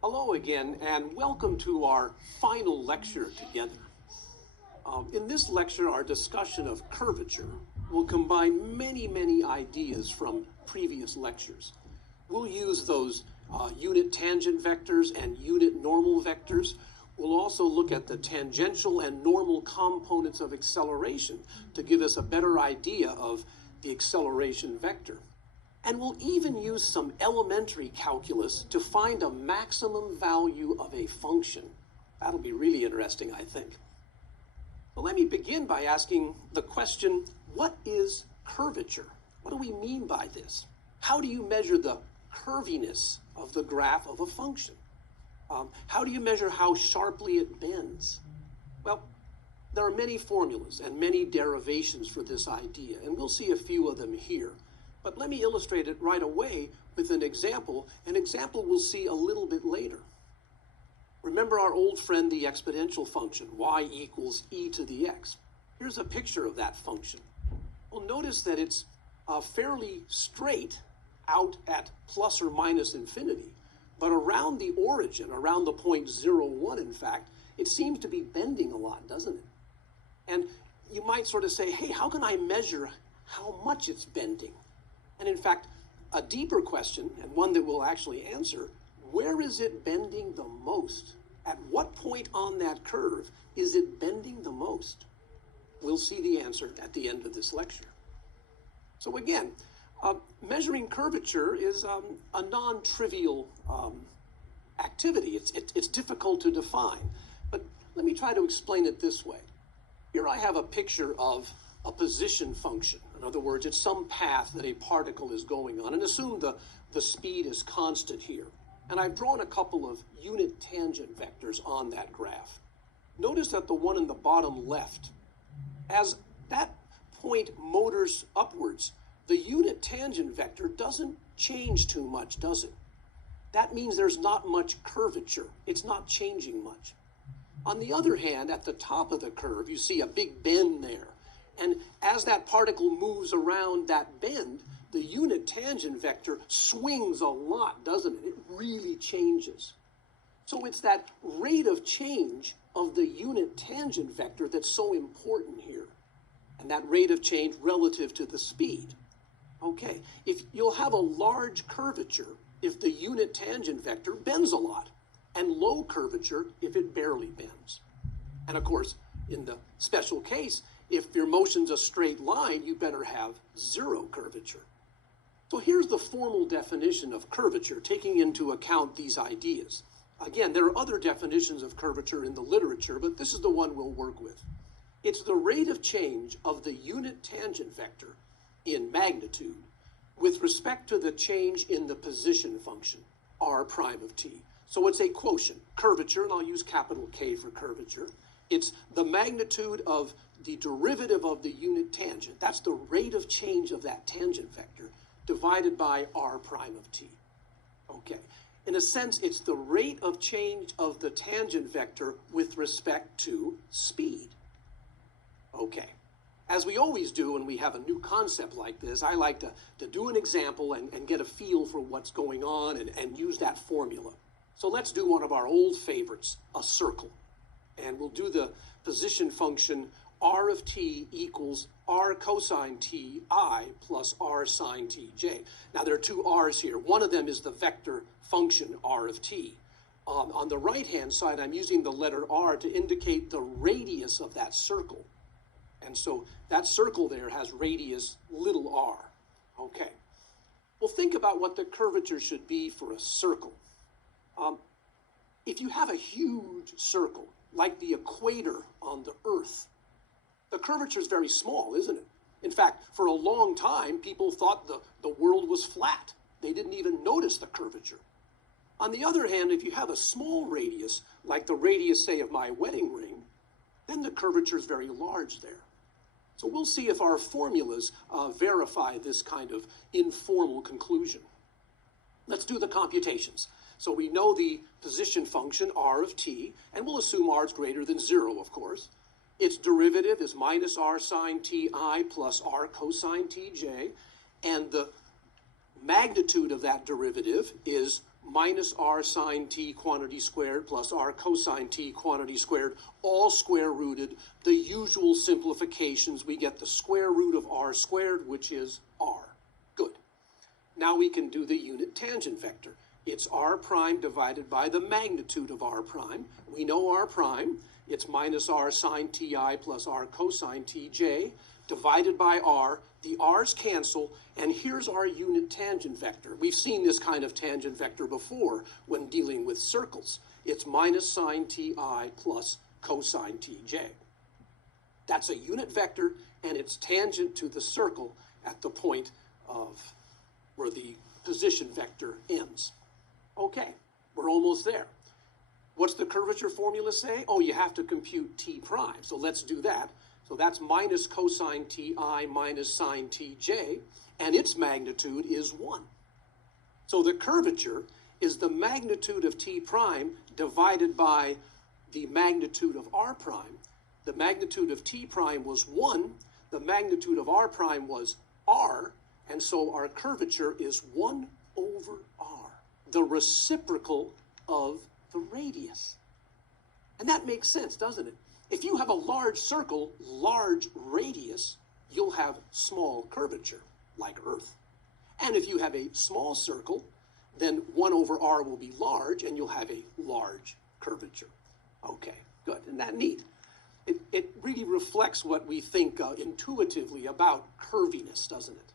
Hello again, and welcome to our final lecture together. In this lecture, our discussion of curvature will combine many ideas from previous lectures. We'll use those unit tangent vectors and unit normal vectors. We'll also look at the tangential and normal components of acceleration to give us a better idea of the acceleration vector. And we'll even use some elementary calculus to find a maximum value of a function. That'll be really interesting, I think. Well, let me begin by asking the question, what is curvature? What do we mean by this? How do you measure the curviness of the graph of a function? How do you measure how sharply it bends? Well, there are many formulas and many derivations for this idea, and we'll see a few of them here. But let me illustrate it right away with an example we'll see a little bit later. Remember our old friend, the exponential function, y equals e to the x. Here's a picture of that function. Well, notice that it's fairly straight out at plus or minus infinity, but around the origin, around the point 0, 1, in fact, it seems to be bending a lot, doesn't it? And you might sort of say, hey, how can I measure how much it's bending? And in fact, a deeper question, and one that we'll actually answer, where is it bending the most? At what point on that curve is it bending the most? We'll see the answer at the end of this lecture. So again, measuring curvature is a non-trivial activity. It's difficult to define, but let me try to explain it this way. Here I have a picture of a position function. In other words, it's some path that a particle is going on, and assume the speed is constant here. And I've drawn a couple of unit tangent vectors on that graph. Notice that the one in the bottom left, as that point motors upwards, the unit tangent vector doesn't change too much, does it? That means there's not much curvature. It's not changing much. On the other hand, at the top of the curve, you see a big bend there. And as that particle moves around that bend, the unit tangent vector swings a lot, doesn't it? It really changes. So it's that rate of change of the unit tangent vector that's so important here. And that rate of change relative to the speed. Okay, if you'll have a large curvature if the unit tangent vector bends a lot, and low curvature if it barely bends. And of course, in the special case, if your motion's a straight line, you better have zero curvature. So here's the formal definition of curvature, taking into account these ideas. Again, there are other definitions of curvature in the literature, but this is the one we'll work with. It's the rate of change of the unit tangent vector in magnitude with respect to the change in the position function, r prime of t. So it's a quotient, curvature, and I'll use capital K for curvature. It's the magnitude of the derivative of the unit tangent. That's the rate of change of that tangent vector divided by r prime of t. Okay. In a sense, it's the rate of change of the tangent vector with respect to speed. Okay. As we always do when we have a new concept like this, I like to do an example and get a feel for what's going on and use that formula. So let's do one of our old favorites, a circle. And we'll do the position function r of t equals r cosine t I plus r sine t j. Now there are two r's here. One of them is the vector function r of t. On the right-hand side, I'm using the letter r to indicate the radius of that circle. And so that circle there has radius little r. Okay. Well, think about what the curvature should be for a circle. If you have a huge circle, like the equator on the Earth, the curvature is very small, isn't it? In fact, for a long time, people thought the world was flat. They didn't even notice the curvature. On the other hand, if you have a small radius, like the radius, say, of my wedding ring, then the curvature is very large there. So we'll see if our formulas verify this kind of informal conclusion. Let's do the computations. So we know the position function r of t, and we'll assume r is greater than 0, of course. Its derivative is minus r sine ti plus r cosine tj, and the magnitude of that derivative is minus r sine t quantity squared plus r cosine t quantity squared, all square rooted. The usual simplifications, we get the square root of r squared, which is r. Good. Now we can do the unit tangent vector. It's r prime divided by the magnitude of r prime. We know r prime. It's minus r sine ti plus r cosine tj divided by r. The r's cancel, and here's our unit tangent vector. We've seen this kind of tangent vector before when dealing with circles. It's minus sine ti plus cosine tj. That's a unit vector, and it's tangent to the circle at the point of where the position vector ends. Okay, we're almost there. What's the curvature formula say? Oh, you have to compute t prime, so let's do that. So that's minus cosine ti minus sine tj, and its magnitude is 1. So the curvature is the magnitude of t prime divided by the magnitude of r prime. The magnitude of t prime was 1, the magnitude of r prime was r, and so our curvature is 1 over r, the reciprocal of the radius. And that makes sense, doesn't it? If you have a large circle, large radius, you'll have small curvature, like Earth. And if you have a small circle, then 1 over r will be large, and you'll have a large curvature. Okay, good. Isn't that neat? It really reflects what we think intuitively about curviness, doesn't it?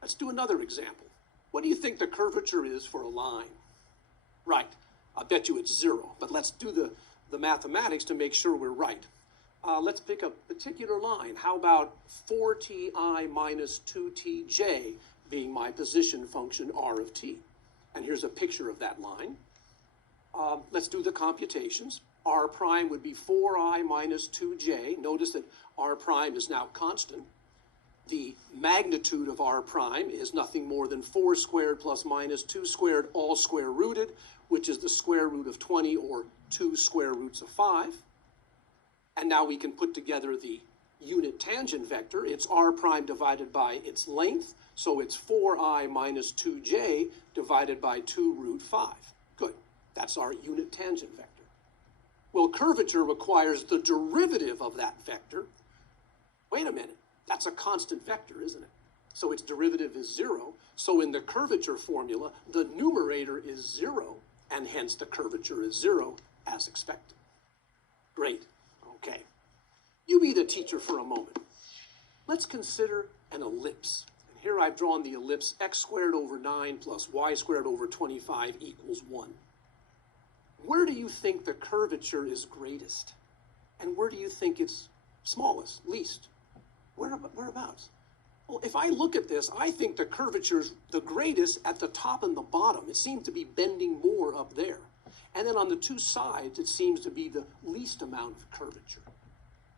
Let's do another example. What do you think the curvature is for a line? Right. I bet you it's 0, but let's do the mathematics to make sure we're right. Let's pick a particular line. How about 4ti minus 2tj being my position function r of t? And here's a picture of that line. Let's do the computations. R prime would be 4i minus 2j. Notice that r prime is now constant. The magnitude of r prime is nothing more than 4 squared plus minus 2 squared, all square rooted, which is the square root of 20, or 2 square roots of 5. And now we can put together the unit tangent vector. It's r prime divided by its length, so it's 4i minus 2j divided by 2 root 5. Good. That's our unit tangent vector. Well, curvature requires the derivative of that vector. Wait a minute. That's a constant vector, isn't it? So its derivative is 0. So in the curvature formula, the numerator is 0, and hence the curvature is 0, as expected. Great. Okay. You be the teacher for a moment. Let's consider an ellipse. And here I've drawn the ellipse x squared over 9 plus y squared over 25 equals 1. Where do you think the curvature is greatest? And where do you think it's smallest, least? Whereabouts? Well, if I look at this, I think the curvature is the greatest at the top and the bottom. It seems to be bending more up there. And then on the two sides, it seems to be the least amount of curvature.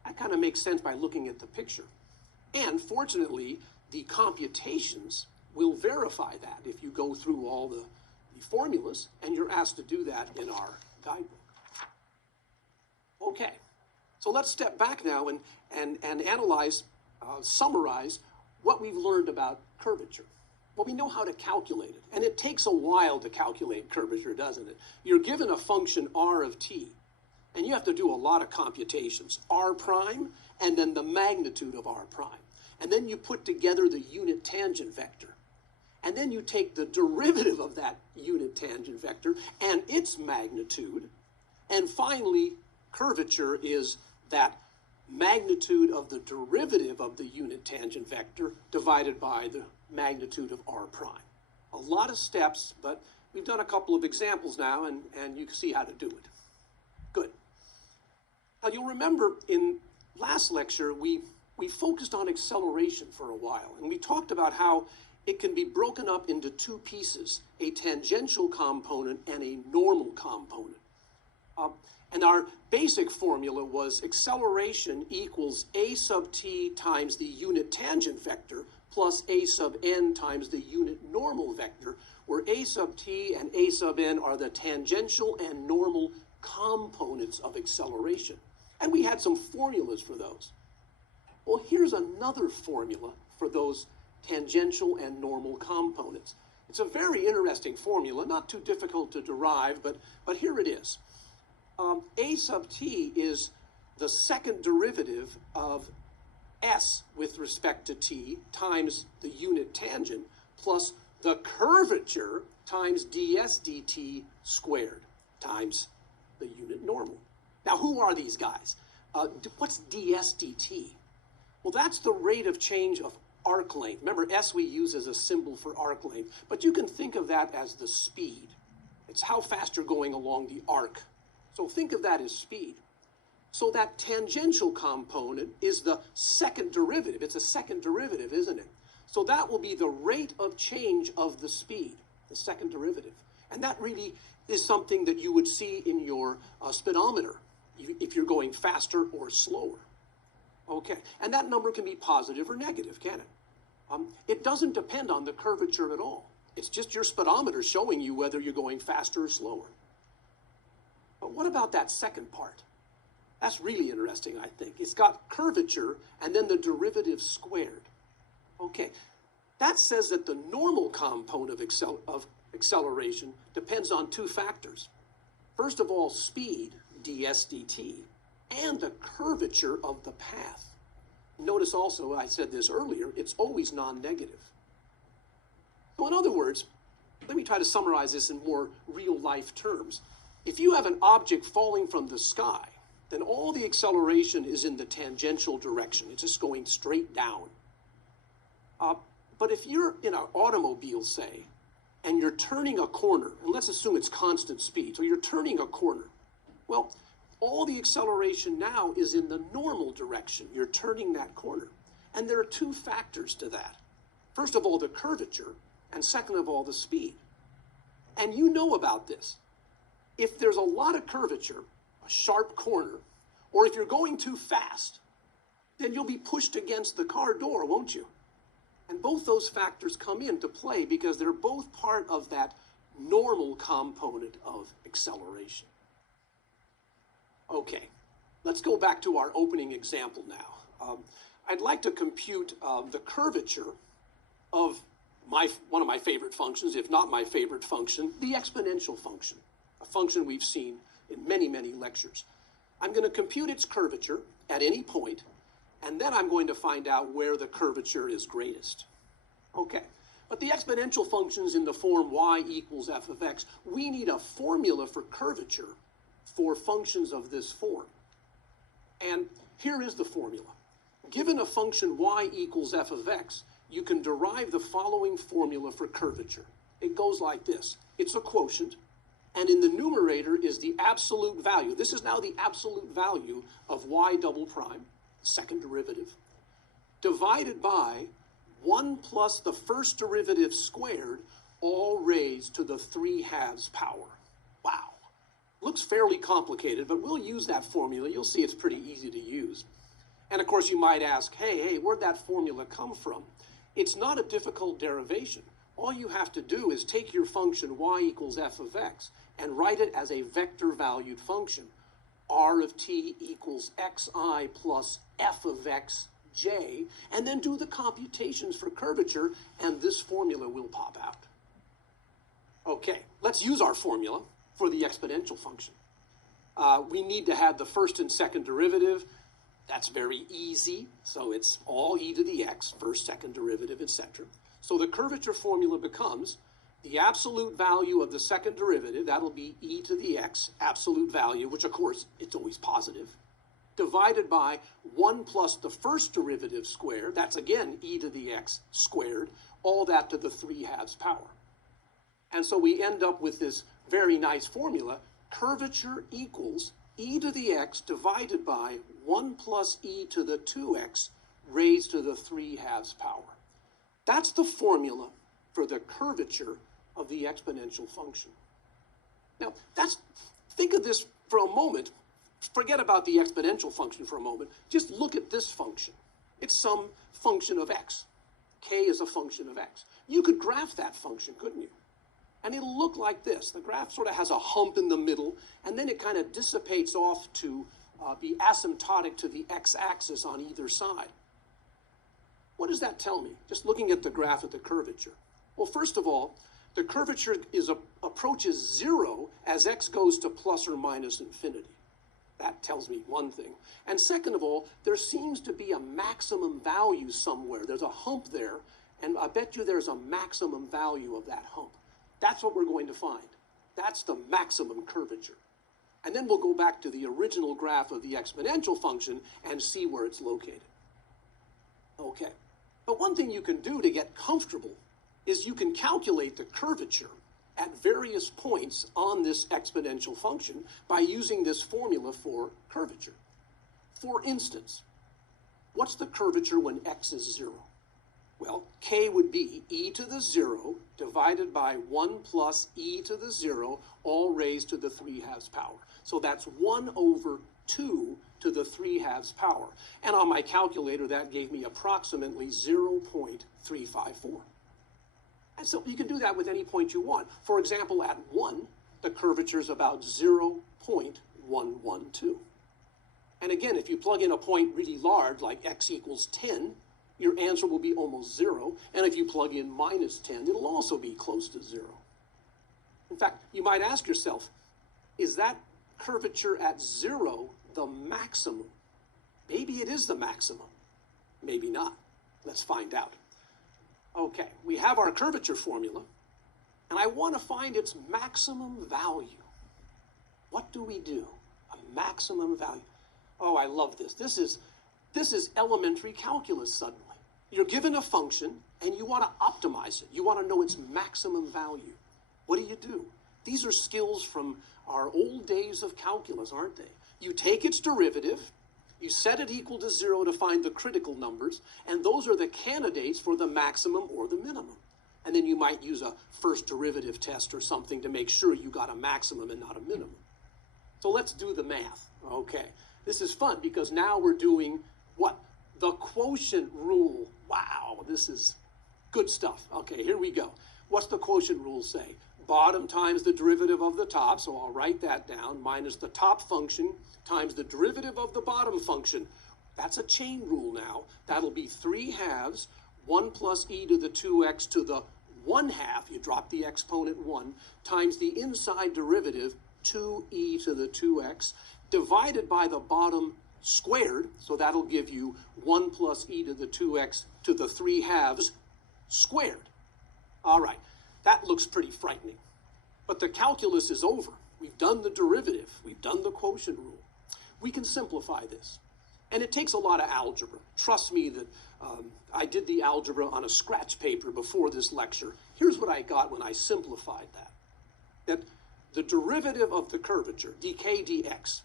That kind of makes sense by looking at the picture. And fortunately, the computations will verify that if you go through all the formulas, and you're asked to do that in our guidebook. Okay, so let's step back now and analyze, summarize what we've learned about curvature. Well, we know how to calculate it, and it takes a while to calculate curvature, doesn't it? You're given a function r of t, and you have to do a lot of computations. R prime, and then the magnitude of r prime. And then you put together the unit tangent vector. And then you take the derivative of that unit tangent vector and its magnitude. And finally, curvature is that magnitude of the derivative of the unit tangent vector divided by the magnitude of r prime. A lot of steps, but we've done a couple of examples now, and you can see how to do it. Good. Now, you'll remember in last lecture, we focused on acceleration for a while, and we talked about how it can be broken up into two pieces, a tangential component and a normal component. And our basic formula was acceleration equals a sub t times the unit tangent vector plus a sub n times the unit normal vector, where a sub t and a sub n are the tangential and normal components of acceleration. And we had some formulas for those. Well, here's another formula for those tangential and normal components. It's a very interesting formula, not too difficult to derive, but here it is. A sub t is the second derivative of s with respect to t times the unit tangent plus the curvature times ds dt squared times the unit normal. Now, who are these guys? What's ds dt? Well, that's the rate of change of arc length. Remember, s we use as a symbol for arc length, but you can think of that as the speed. It's how fast you're going along the arc. So think of that as speed. So that tangential component is the second derivative. It's a second derivative, isn't it? So that will be the rate of change of the speed, the second derivative. And that really is something that you would see in your speedometer if you're going faster or slower. Okay, and that number can be positive or negative, can it? It doesn't depend on the curvature at all. It's just your speedometer showing you whether you're going faster or slower. But what about that second part? That's really interesting, I think. It's got curvature and then the derivative squared. Okay, that says that the normal component of acceleration depends on two factors. First of all, speed, ds dt, and the curvature of the path. Notice also, I said this earlier, it's always non-negative. So in other words, let me try to summarize this in more real-life terms. If you have an object falling from the sky, then all the acceleration is in the tangential direction. It's just going straight down. But if you're in an automobile, say, and you're turning a corner, and let's assume it's constant speed, so you're turning a corner. Well, all the acceleration now is in the normal direction. You're turning that corner. And there are two factors to that. First of all, the curvature, and second of all, the speed. And you know about this. If there's a lot of curvature, a sharp corner, or if you're going too fast, then you'll be pushed against the car door, won't you? And both those factors come into play because they're both part of that normal component of acceleration. Okay, let's go back to our opening example now. I'd like to compute the curvature of one of my favorite functions, if not my favorite function, the exponential function, a function we've seen in many, many lectures. I'm going to compute its curvature at any point, and then I'm going to find out where the curvature is greatest. Okay, but the exponential function's in the form y equals f of x. We need a formula for curvature for functions of this form. And here is the formula. Given a function y equals f of x, you can derive the following formula for curvature. It goes like this. It's a quotient, and in the numerator is the absolute value. This is now the absolute value of y double prime, second derivative, divided by 1 plus the first derivative squared, all raised to the 3/2 power. Wow. Looks fairly complicated, but we'll use that formula. You'll see it's pretty easy to use. And of course you might ask, hey, where'd that formula come from? It's not a difficult derivation. All you have to do is take your function y equals f of x and write it as a vector-valued function. R of t equals xi plus f of x j, and then do the computations for curvature, and this formula will pop out. Okay, let's use our formula for the exponential function. We need to have the first and second derivative. That's very easy, so it's all e to the x, first, second derivative, etc. So the curvature formula becomes the absolute value of the second derivative, that'll be e to the x, absolute value, which of course, it's always positive, divided by 1 plus the first derivative squared, that's again e to the x squared, all that to the 3/2 power. And so we end up with this very nice formula, curvature equals e to the x divided by 1 plus e to the 2x raised to the 3/2 power. That's the formula for the curvature of the exponential function. Now, think of this for a moment. Forget about the exponential function for a moment. Just look at this function. It's some function of x. K is a function of x. You could graph that function, couldn't you? And it'll look like this. The graph sort of has a hump in the middle, and then it kind of dissipates off to be asymptotic to the x-axis on either side. What does that tell me? Just looking at the graph of the curvature. Well, first of all, the curvature approaches 0 as x goes to plus or minus infinity. That tells me one thing. And second of all, there seems to be a maximum value somewhere. There's a hump there, and I bet you there's a maximum value of that hump. That's what we're going to find. That's the maximum curvature. And then we'll go back to the original graph of the exponential function and see where it's located. Okay. But one thing you can do to get comfortable is you can calculate the curvature at various points on this exponential function by using this formula for curvature. For instance, what's the curvature when x is 0? Well, k would be e to the 0 divided by 1 plus e to the 0, all raised to the 3/2 power. So that's 1 over 2 to the 3/2 power. And on my calculator, that gave me approximately 0.354. And so you can do that with any point you want. For example, at 1, the curvature is about 0.112. And again, if you plug in a point really large, like x equals 10, your answer will be almost 0. And if you plug in minus 10, it'll also be close to 0. In fact, you might ask yourself, is that curvature at 0 the maximum? Maybe it is the maximum. Maybe not. Let's find out. Okay, we have our curvature formula, and I want to find its maximum value. What do we do? A maximum value. Oh, I love this. This is elementary calculus suddenly. You're given a function, and you want to optimize it. You want to know its maximum value. What do? These are skills from our old days of calculus, aren't they? You take its derivative, you set it equal to 0 to find the critical numbers, and those are the candidates for the maximum or the minimum. And then you might use a first derivative test or something to make sure you got a maximum and not a minimum. So let's do the math. Okay, this is fun because now we're doing what? The quotient rule. Wow, this is good stuff. Okay, here we go. What's the quotient rule say? Bottom times the derivative of the top, so I'll write that down, minus the top function times the derivative of the bottom function. That's a chain rule now. That'll be 3/2, 1 plus e to the 2x to the 1/2, you drop the exponent 1, times the inside derivative, 2e to the 2x, divided by the bottom squared, so that'll give you 1 plus e to the 2x to the 3/2 squared. All right, that looks pretty frightening. But the calculus is over. We've done the derivative. We've done the quotient rule. We can simplify this. And it takes a lot of algebra. Trust me that I did the algebra on a scratch paper before this lecture. Here's what I got when I simplified that. That the derivative of the curvature, dk dx,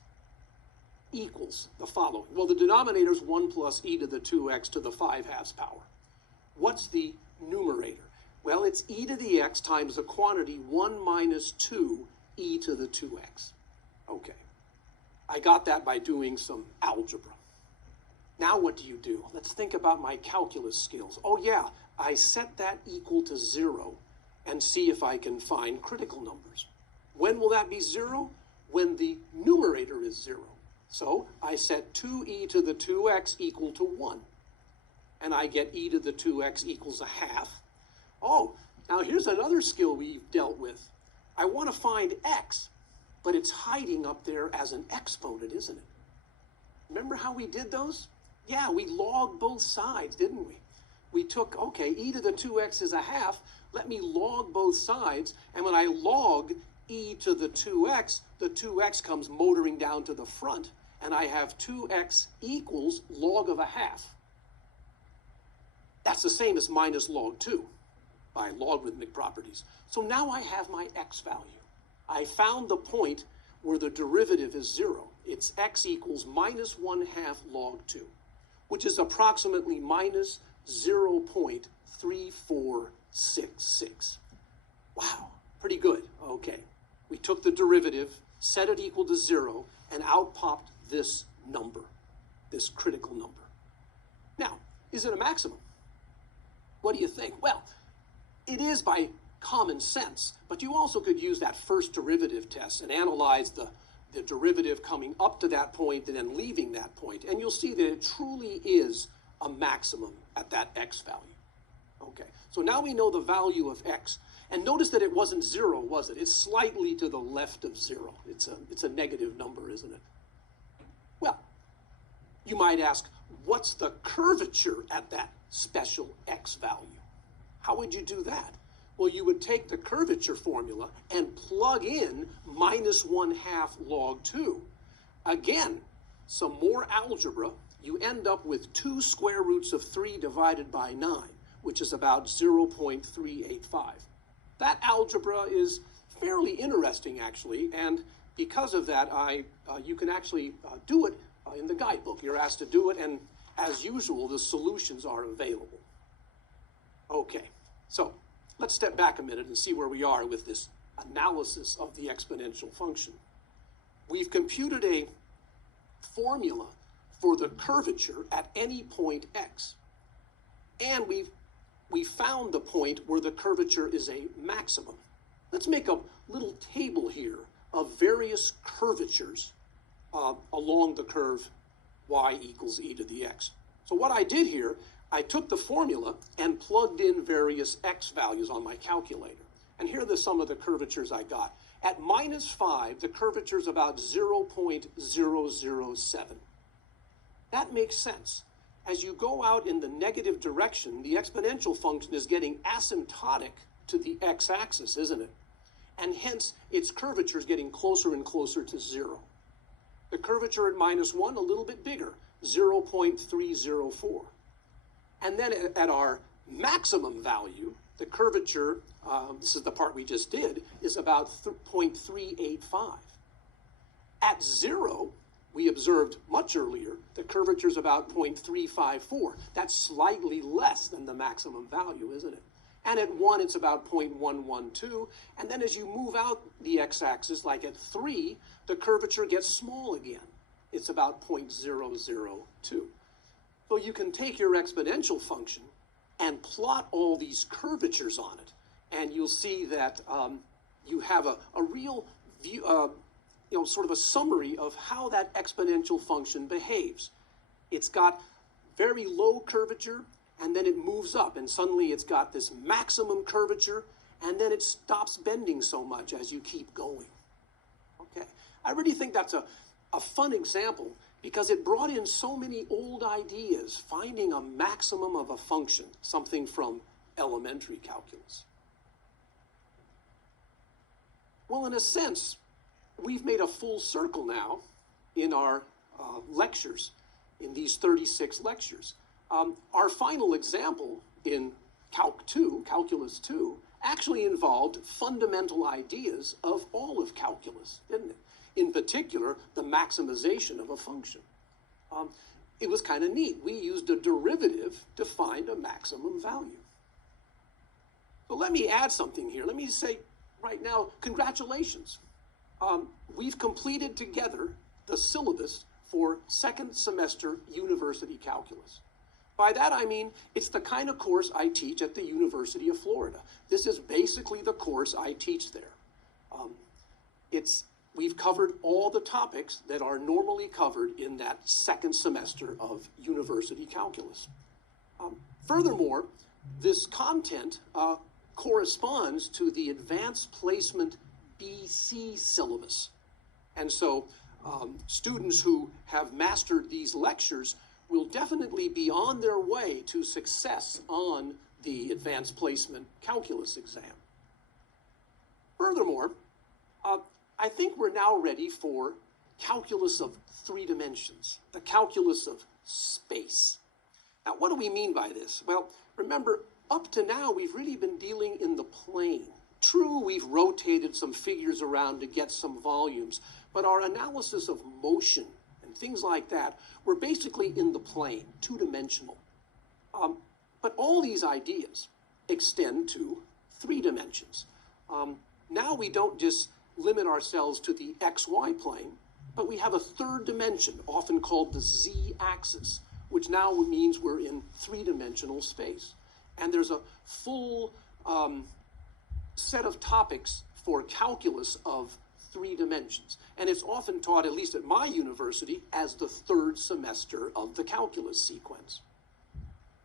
equals the following. Well, the denominator is 1 plus e to the 2x to the 5/2 power. What's the numerator? Well, it's e to the x times the quantity 1 minus 2 e to the 2x. Okay. I got that by doing some algebra. Now what do? Let's think about my calculus skills. Oh yeah, I set that equal to 0 and see if I can find critical numbers. When will that be 0? When the numerator is 0. So I set 2e to the 2x equal to 1. And I get e to the 2x equals 1/2. Oh, now here's another skill we've dealt with. I want to find x, but it's hiding up there as an exponent, isn't it? Remember how we did those? Yeah, we logged both sides, didn't we? We took, okay, e to the 2x is 1/2. Let me log both sides. And when I log e to the 2x comes motoring down to the front, and I have 2x equals log of 1/2. That's the same as minus log 2 by logarithmic properties. So now I have my x value. I found the point where the derivative is 0. It's x equals minus 1/2 log 2, which is approximately minus 0.3466. Wow, pretty good. Okay, we took the derivative, set it equal to 0, and out popped this number, this critical number. Now, is it a maximum? What do you think? Well, it is by common sense, but you also could use that first derivative test and analyze the derivative coming up to that point and then leaving that point, and you'll see that it truly is a maximum at that x value. Okay, so now we know the value of x. And notice that it wasn't 0, was it? It's slightly to the left of 0. It's a negative number, isn't it? Well, you might ask, what's the curvature at that special x value? How would you do that? Well, you would take the curvature formula and plug in -1/2 log 2. Again, some more algebra. You end up with 2 square roots of 3 divided by 9, which is about 0.385. That algebra is fairly interesting, actually, and because of that, you can actually do it in the guidebook. You're asked to do it, and as usual, the solutions are available. Okay, so let's step back a minute and see where we are with this analysis of the exponential function. We've computed a formula for the curvature at any point x, and we found the point where the curvature is a maximum. Let's make a little table here of various curvatures along the curve y equals e to the x. So what I did here, I took the formula and plugged in various x values on my calculator. And here are some of the curvatures I got. At -5, the curvature is about 0.007. That makes sense. As you go out in the negative direction, the exponential function is getting asymptotic to the x-axis, isn't it? And hence, its curvature is getting closer and closer to 0. The curvature at -1, a little bit bigger, 0.304. And then at our maximum value, the curvature, this is the part we just did, is about 0.385. At 0, we observed much earlier, the curvature is about 0.354. That's slightly less than the maximum value, isn't it? And at 1, it's about 0.112. And then as you move out the x-axis, like at 3, the curvature gets small again. It's about 0.002. So you can take your exponential function and plot all these curvatures on it, and you'll see that you have a real view, sort of a summary of how that exponential function behaves. It's got very low curvature, and then it moves up, and suddenly it's got this maximum curvature, and then it stops bending so much as you keep going. Okay, I really think that's a fun example because it brought in so many old ideas, finding a maximum of a function, something from elementary calculus. Well, in a sense, we've made a full circle now in our lectures, in these 36 lectures. Our final example in Calculus 2, actually involved fundamental ideas of all of calculus, didn't it? In particular, the maximization of a function. It was kind of neat. We used a derivative to find a maximum value. So let me add something here. Let me say right now, congratulations. We've completed together the syllabus for second semester university calculus. By that I mean, it's the kind of course I teach at the University of Florida. This is basically the course I teach there. We've covered all the topics that are normally covered in that second semester of university calculus. Furthermore, this content corresponds to the Advanced Placement BC syllabus. And so students who have mastered these lectures will definitely be on their way to success on the Advanced Placement Calculus exam. Furthermore, I think we're now ready for calculus of 3 dimensions, the calculus of space. Now, what do we mean by this? Well, remember, up to now, we've really been dealing in the plane. True, we've rotated some figures around to get some volumes, but our analysis of motion and things like that were basically in the plane, 2-dimensional. But all these ideas extend to 3 dimensions. Now we don't just limit ourselves to the XY plane, but we have a 3rd dimension, often called the Z-axis, which now means we're in 3-dimensional space. And there's a full set of topics for calculus of 3 dimensions. And it's often taught, at least at my university, as the 3rd semester of the calculus sequence.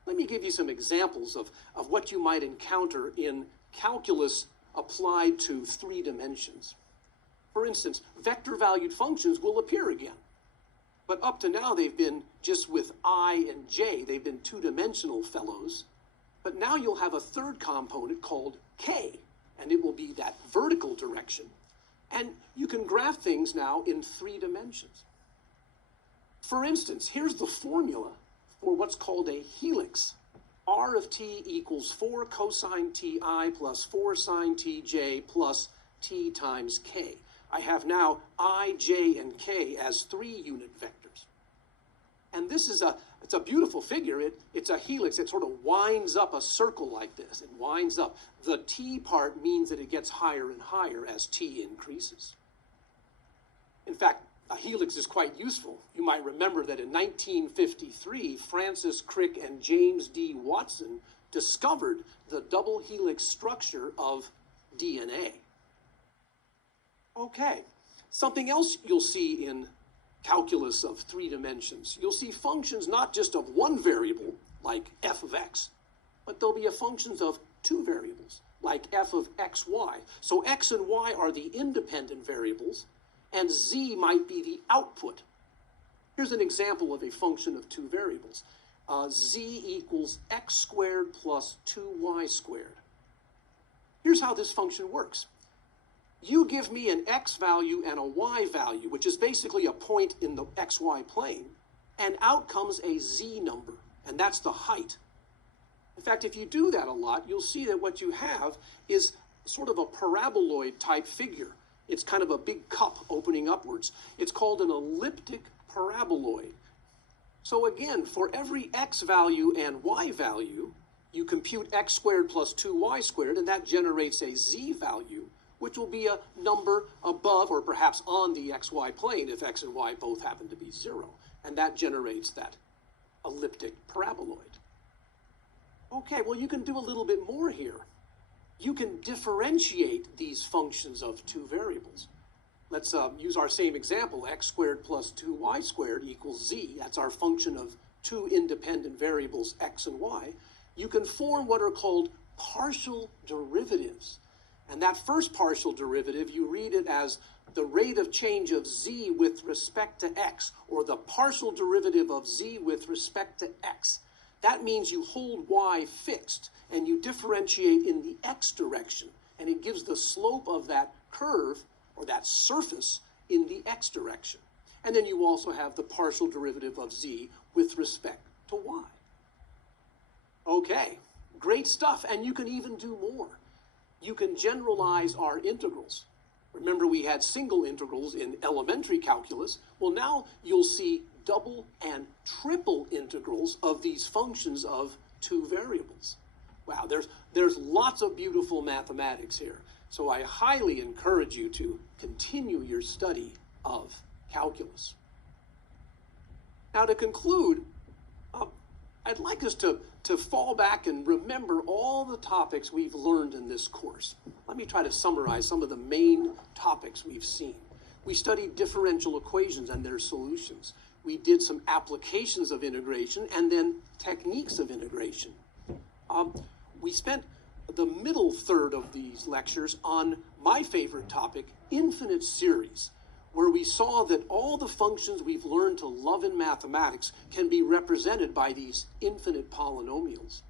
Let me give you some examples of what you might encounter in calculus applied to 3 dimensions. For instance, vector-valued functions will appear again. But up to now, they've been just with I and j. They've been 2-dimensional fellows. But now you'll have a third component called k, and it will be that vertical direction. And you can graph things now in 3 dimensions. For instance, here's the formula for what's called a helix. R of t equals 4 cosine ti plus 4 sine tj plus t times k. I have now I, j, and k as 3 unit vectors. And this is it's a beautiful figure. It's a helix. It sort of winds up a circle like this. It winds up. The t part means that it gets higher and higher as t increases. In fact, a helix is quite useful. You might remember that in 1953, Francis Crick and James D. Watson discovered the double helix structure of DNA. Okay, something else you'll see in calculus of 3 dimensions. You'll see functions not just of one variable, like f of x, but there'll be functions of 2 variables, like f of xy. So x and y are the independent variables, and z might be the output. Here's an example of a function of 2 variables. Z equals x squared plus 2y squared. Here's how this function works. You give me an x value and a y value, which is basically a point in the xy plane, and out comes a z number, and that's the height. In fact, if you do that a lot, you'll see that what you have is sort of a paraboloid type figure. It's kind of a big cup opening upwards. It's called an elliptic paraboloid. So again, for every x value and y value, you compute x squared plus 2y squared, and that generates a z value, which will be a number above or perhaps on the xy plane if x and y both happen to be 0. And that generates that elliptic paraboloid. Okay, well, you can do a little bit more here. You can differentiate these functions of 2 variables. Let's use our same example. X squared plus 2y squared equals z. That's our function of 2 independent variables, x and y. You can form what are called partial derivatives. And that first partial derivative, you read it as the rate of change of z with respect to x, or the partial derivative of z with respect to x. That means you hold y fixed, and you differentiate in the x direction, and it gives the slope of that curve, or that surface, in the x direction. And then you also have the partial derivative of z with respect to y. Okay, great stuff, and you can even do more. You can generalize our integrals. Remember, we had single integrals in elementary calculus. Well, now you'll see double and triple integrals of these functions of 2 variables. Wow, there's lots of beautiful mathematics here. So I highly encourage you to continue your study of calculus. Now, to conclude, I'd like us to fall back and remember all the topics we've learned in this course. Let me try to summarize some of the main topics we've seen. We studied differential equations and their solutions. We did some applications of integration and then techniques of integration. We spent the middle third of these lectures on my favorite topic, infinite series, where we saw that all the functions we've learned to love in mathematics can be represented by these infinite polynomials.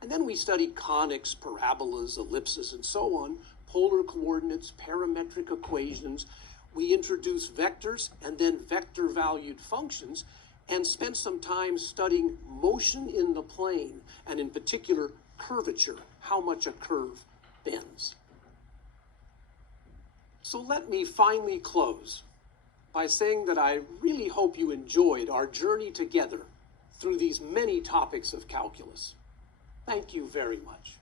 And then we studied conics, parabolas, ellipses, and so on, polar coordinates, parametric equations. We introduced vectors and then vector-valued functions, and spent some time studying motion in the plane, and in particular, curvature, how much a curve bends. So let me finally close by saying that I really hope you enjoyed our journey together through these many topics of calculus. Thank you very much.